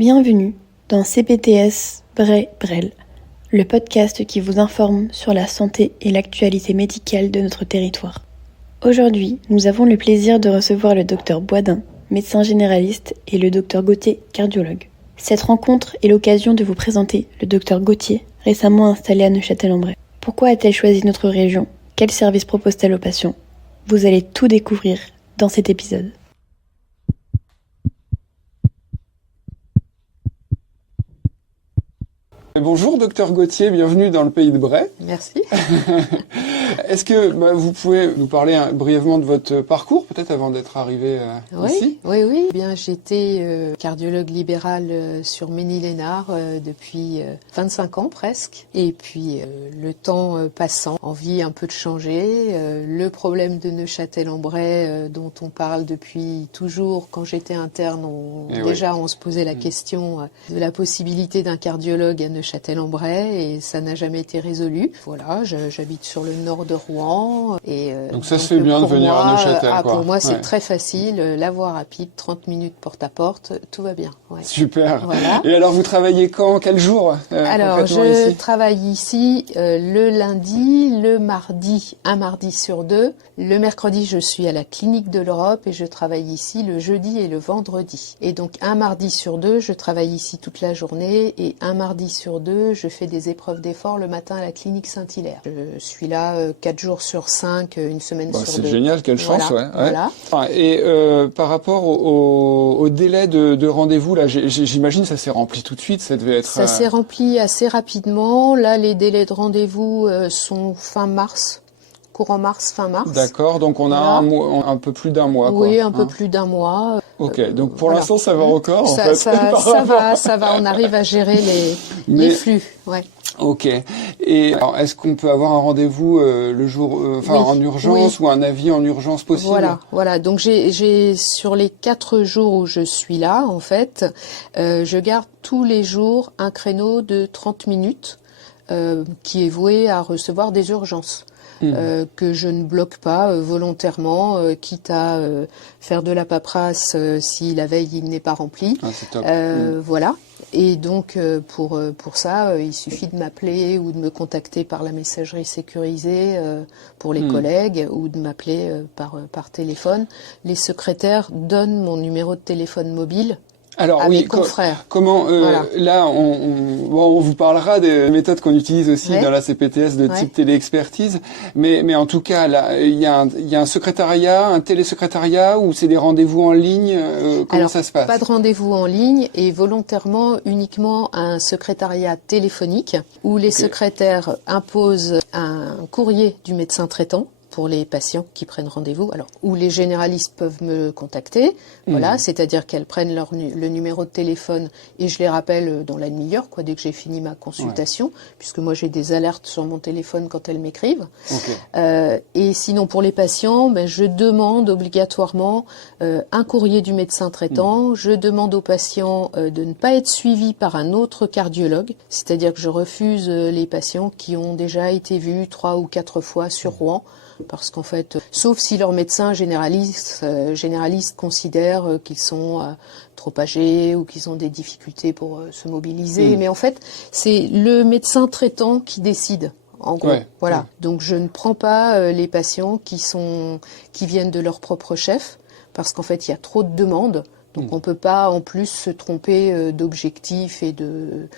Bienvenue dans CPTS Bray-Brel, le podcast qui vous informe sur la santé et l'actualité médicale de notre territoire. Aujourd'hui, nous avons le plaisir de recevoir le Dr Boisdin, médecin généraliste, et le Dr Gauthier, cardiologue. Cette rencontre est l'occasion de vous présenter le Dr Gauthier, récemment installé à Neufchâtel-en-Bray. Pourquoi a-t-elle choisi notre région? Quels services propose-t-elle aux patients? Vous allez tout découvrir dans cet épisode. Bonjour Dr Gauthier, bienvenue dans le pays de Bray. Merci. Est-ce que vous pouvez nous parler brièvement de votre parcours, peut-être avant d'être arrivé ici? Oui. Bien, j'étais cardiologue libéral sur Ménil-Esnard depuis 25 ans presque. Et puis, le temps passant, envie un peu de changer. Le problème de Neufchâtel-en-Bray dont on parle depuis toujours, quand j'étais interne, on se posait la question de la possibilité d'un cardiologue à Neufchâtel-en-Bray et ça n'a jamais été résolu. Voilà, j'habite sur le nord de Rouen. Donc ça se fait bien de venir à Neufchâtel. Pour moi, c'est très facile. La voie rapide, 30 minutes porte à porte, tout va bien. Ouais. Super. Voilà. Et alors, vous travaillez quand? Quel jour Alors, je travaille ici le lundi, le mardi, un mardi sur deux. Le mercredi, je suis à la Clinique de l'Europe et je travaille ici le jeudi et le vendredi. Et donc, un mardi sur deux, je travaille ici toute la journée et un mardi sur deux, je fais des épreuves d'effort le matin à la Clinique Saint-Hilaire. Je suis là 4 jours sur 5, une semaine sur 2. C'est génial, quelle chance, Voilà. Et par rapport au délai de rendez-vous, là, j'imagine ça s'est rempli tout de suite, ça devait être... Ça s'est rempli assez rapidement. Là, les délais de rendez-vous sont fin mars. Courant mars, fin mars. D'accord, donc on a un peu plus d'un mois. Oui, un peu plus d'un mois. Ok, donc pour l'instant ça va encore en fait. Ça va, on arrive à gérer les flux. Ouais. Ok, et alors est-ce qu'on peut avoir un rendez-vous le jour, en urgence ou un avis en urgence possible? Voilà. Donc j'ai sur les 4 jours où je suis là, en fait, je garde tous les jours un créneau de 30 minutes qui est voué à recevoir des urgences. Que je ne bloque pas volontairement, quitte à faire de la paperasse si la veille il n'est pas rempli. C'est top. Voilà. Et donc pour ça, il suffit de m'appeler ou de me contacter par la messagerie sécurisée pour les collègues ou de m'appeler par téléphone. Les secrétaires donnent mon numéro de téléphone mobile. Alors mes confrères. Comment là on vous parlera des méthodes qu'on utilise aussi dans la CPTS de type téléexpertise, mais en tout cas là il y a un secrétariat, un télésecrétariat ou c'est des rendez-vous en ligne, comment ça se passe? Pas de rendez-vous en ligne et volontairement uniquement un secrétariat téléphonique où les secrétaires imposent un courrier du médecin traitant pour les patients qui prennent rendez-vous, où les généralistes peuvent me contacter, c'est-à-dire qu'elles prennent le numéro de téléphone et je les rappelle dans la demi-heure, dès que j'ai fini ma consultation, puisque moi j'ai des alertes sur mon téléphone quand elles m'écrivent. Et sinon pour les patients, je demande obligatoirement un courrier du médecin traitant, je demande aux patients de ne pas être suivis par un autre cardiologue, c'est-à-dire que je refuse les patients qui ont déjà été vus 3 ou 4 fois sur Rouen, parce qu'en fait, sauf si leur médecin généraliste considère qu'ils sont trop âgés ou qu'ils ont des difficultés pour se mobiliser. Mais en fait, c'est le médecin traitant qui décide. En gros, Donc je ne prends pas les patients qui viennent de leur propre chef, parce qu'en fait, il y a trop de demandes. Donc on ne peut pas en plus se tromper d'objectifs et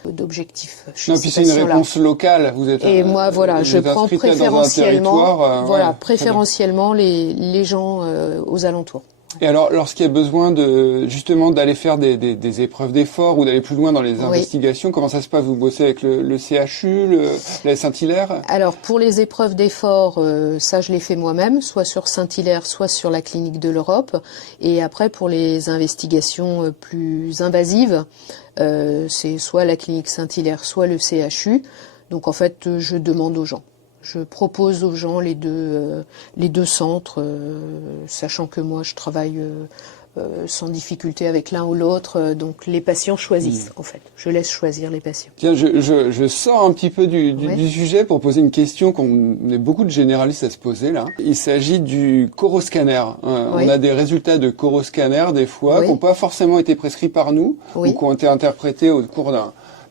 d'objectifs. Non, puis c'est une réponse locale. Vous êtes. Et moi, je prends préférentiellement les gens aux alentours. Et alors, lorsqu'il y a besoin d'aller faire des épreuves d'effort ou d'aller plus loin dans les investigations, comment ça se passe? Vous bossez avec le CHU, la Saint-Hilaire? Alors, pour les épreuves d'effort, ça je les fais moi-même, soit sur Saint-Hilaire, soit sur la Clinique de l'Europe. Et après, pour les investigations plus invasives, c'est soit la Clinique Saint-Hilaire, soit le CHU. Donc en fait, je demande aux gens. Je propose aux gens les deux centres, sachant que moi je travaille sans difficulté avec l'un ou l'autre. Donc les patients choisissent, en fait. Je laisse choisir les patients. Tiens, je sors un petit peu du sujet pour poser une question qu'on est beaucoup de généralistes à se poser là. Il s'agit du coroscanner. On a des résultats de coroscanner des fois qui n'ont pas forcément été prescrits par nous ou qui ont été interprétés au cours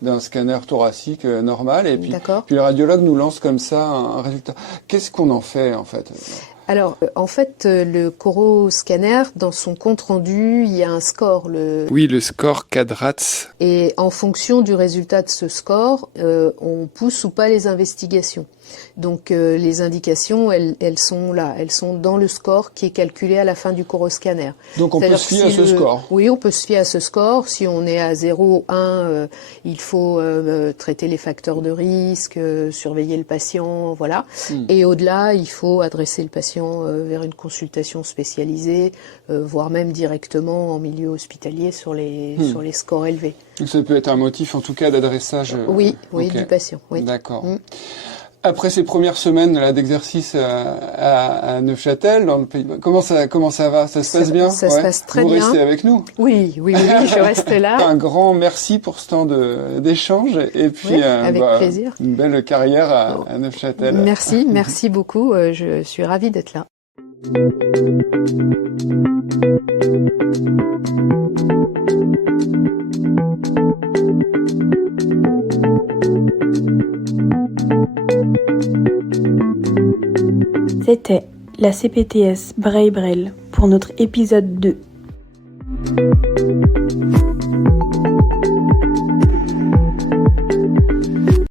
d'un scanner thoracique normal. Et puis le radiologue nous lance comme ça un résultat. Qu'est-ce qu'on en fait en fait ? Alors, en fait, le coroscanner, dans son compte-rendu, il y a un score. Oui, le score CADRATS. Et en fonction du résultat de ce score, on pousse ou pas les investigations. Donc, les indications, elles sont là. Elles sont dans le score qui est calculé à la fin du coroscanner. Donc, on peut se fier à ce score. Oui, on peut se fier à ce score. Si on est à 0, 1, il faut traiter les facteurs de risque, surveiller le patient, voilà. Et au-delà, il faut adresser le patient vers une consultation spécialisée, voire même directement en milieu hospitalier sur les scores élevés. Donc ça peut être un motif en tout cas d'adressage. Oui, du patient. Oui. D'accord. Après ces premières semaines là d'exercice à Neufchâtel, dans le pays, comment ça va ? Ça se passe bien ? Ça se passe très bien. Vous restez avec nous ? Oui, je reste là. Un grand merci pour ce temps d'échange et puis avec plaisir. Une belle carrière à Neufchâtel. Merci beaucoup. Je suis ravie d'être là. C'était la CPTS Braille-Brel pour notre épisode 2.